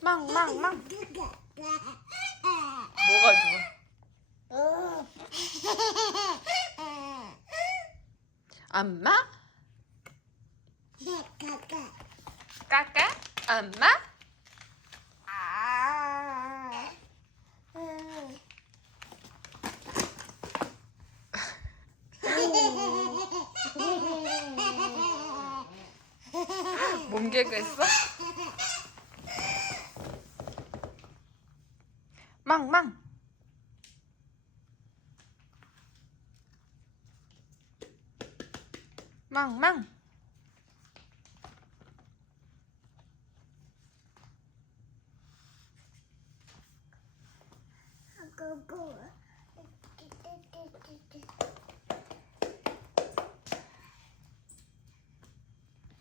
망, 망, 망. 뭐가 좋아? 엄마? 까까? 엄마? 뭔 개그 했어? 망망. 망망. 고고